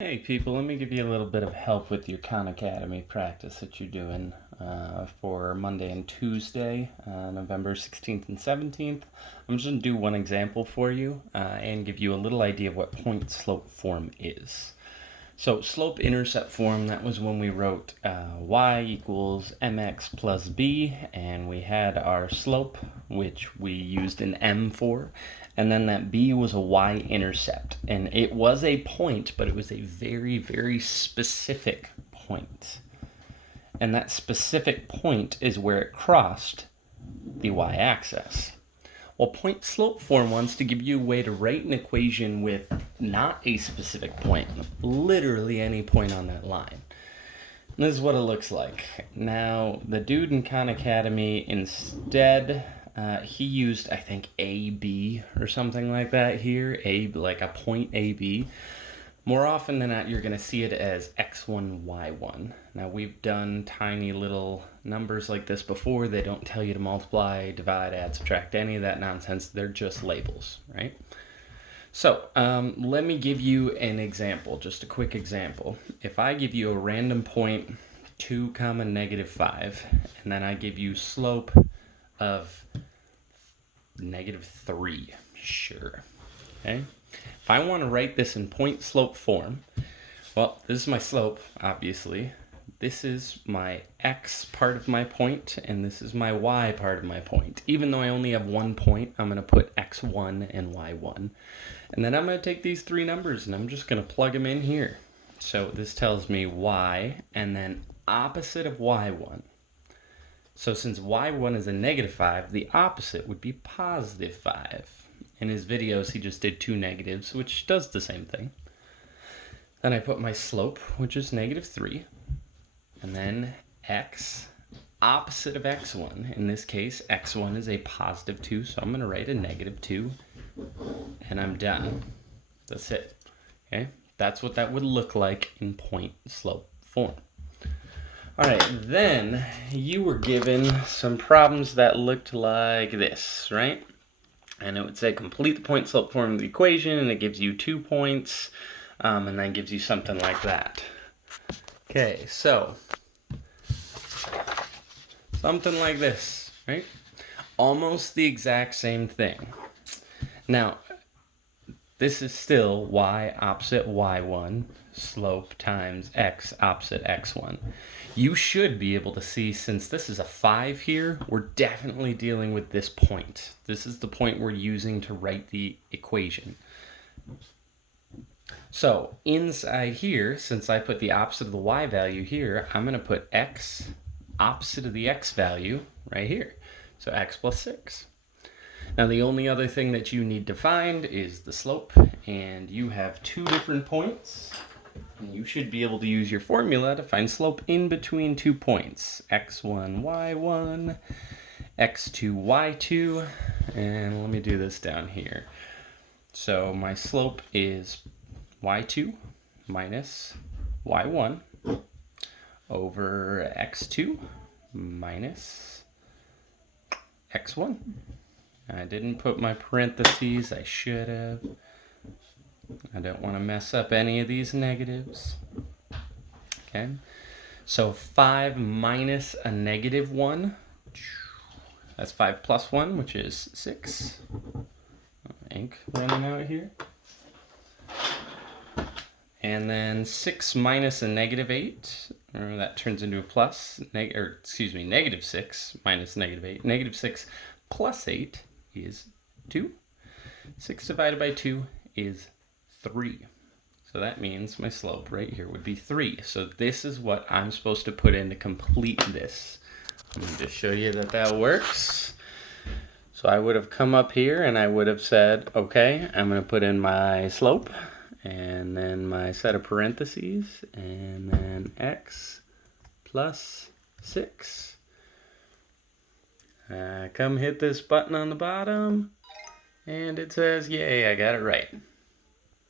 Hey people, let me give you a little bit of help with your Khan Academy practice that you're doing for Monday and Tuesday, November 16th and 17th. I'm just going to do one example for you and give you a little idea of what point slope form is. So slope intercept form, that was when we wrote y equals mx plus b, and we had our slope, which we used an m for, and then that b was a y-intercept. And it was a point, but it was a very, very specific point. And that specific point is where it crossed the y-axis. Well, point slope form wants to give you a way to write an equation with not a specific point, literally any point on that line. And this is what it looks like. Now, the dude in Khan Academy, instead, he used, I think, AB or something like that here, like a point AB. More often than not, you're going to see it as x1, y1. Now, we've done tiny little numbers like this before. They don't tell you to multiply, divide, add, subtract, any of that nonsense. They're just labels, right? So, let me give you an example, just a quick example. If I give you a random point, 2 comma negative 5, and then I give you slope of negative 3, sure, okay? If I want to write this in point slope form, well, this is my slope, obviously. This is my x part of my point, and this is my y part of my point. Even though I only have one point, I'm going to put x1 and y1. And then I'm going to take these three numbers, and I'm just going to plug them in here. So this tells me y, and then opposite of y1. So since y1 is a negative 5, the opposite would be positive 5. In his videos, he just did two negatives, which does the same thing. Then I put my slope, which is negative 3. And then x opposite of x1. In this case, x1 is a positive 2, so I'm going to write a negative 2. And I'm done. That's it. Okay? That's what that would look like in point slope form. All right, then you were given some problems that looked like this, right? And it would say complete the point slope form of the equation, and it gives you 2 points, and then gives you something like that. Okay, so something like this, right? Almost the exact same thing. Now, this is still y opposite y1, slope times x opposite x1. You should be able to see, since this is a 5 here, we're definitely dealing with this point. This is the point we're using to write the equation. So inside here, since I put the opposite of the y value here, I'm going to put x opposite of the x value right here. So x plus 6. Now the only other thing that you need to find is the slope, and you have two different points. And you should be able to use your formula to find slope in between 2 points. x1, y1, x2, y2, and let me do this down here. So my slope is y2 minus y1 over x2 minus x1. I didn't put my parentheses, I should have. I don't want to mess up any of these negatives. Okay, so 5 minus a negative 1, that's 5 plus 1, which is 6. Ink running out here. And then 6 minus a negative 8, that turns into a plus, negative 6 minus negative 8. Negative 6 plus 8 is 2. 6 divided by 2 is 3. So that means my slope right here would be 3. So this is what I'm supposed to put in to complete this. Let me just show you that that works. So I would have come up here and I would have said, okay, I'm going to put in my slope and then my set of parentheses and then x plus 6. Come hit this button on the bottom and it says, yay, I got it right.